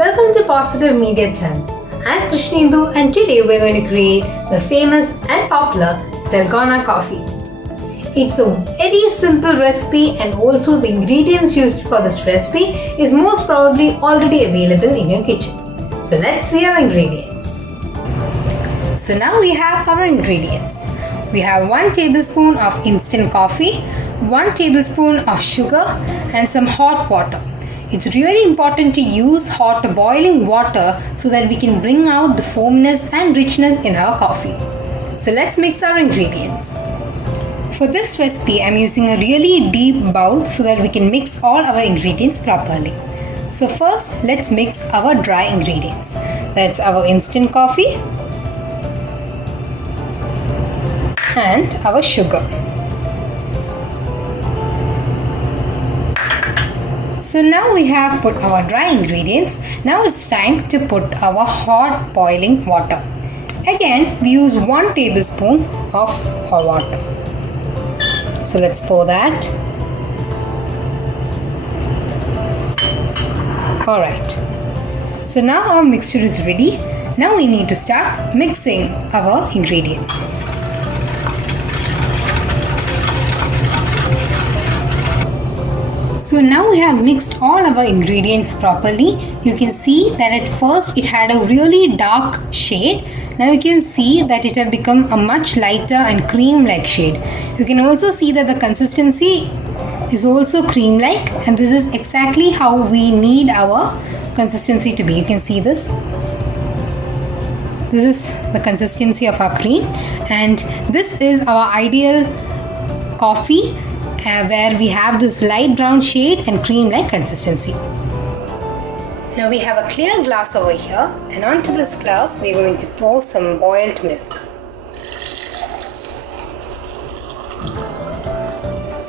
Welcome to Positive Media Channel. I'm Krishnendu and today we're going to create the famous and popular Dalgona Coffee. It's a very simple recipe and also the ingredients used for this recipe is most probably already available in your kitchen. So let's see our ingredients. So now we have our ingredients. We have 1 tablespoon of instant coffee, 1 tablespoon of sugar and some hot water. It's really important to use hot boiling water so that we can bring out the foaminess and richness in our coffee. So let's mix our ingredients. For this recipe, I'm using a really deep bowl so that we can mix all our ingredients properly. So first, let's mix our dry ingredients. That's our instant coffee and our sugar. So now we have put our dry ingredients. Now it's time to put our hot boiling water. Again, we use 1 tablespoon of hot water. So let's pour that. Alright. So now our mixture is ready. Now we need to start mixing our ingredients. So now we have mixed all our ingredients properly. You can see that at first it had a really dark shade. Now you can see that it has become a much lighter and cream-like shade. You can also see that the consistency is also cream-like, and this is exactly how we need our consistency to be. You can see this. This is the consistency of our cream, and this is our ideal coffee where we have this light brown shade and cream-like consistency. Now we have a clear glass over here, and onto this glass we are going to pour some boiled milk.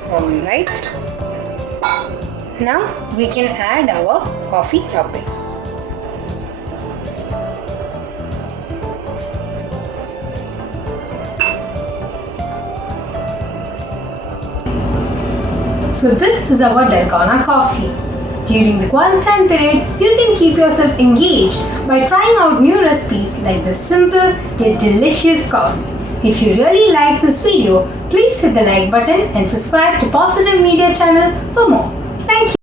Alright. Now we can add our coffee topping. So this is our Dalgona Coffee. During the quarantine period, you can keep yourself engaged by trying out new recipes like this simple yet delicious coffee. If you really like this video, please hit the like button and subscribe to Positive Media channel for more. Thank you.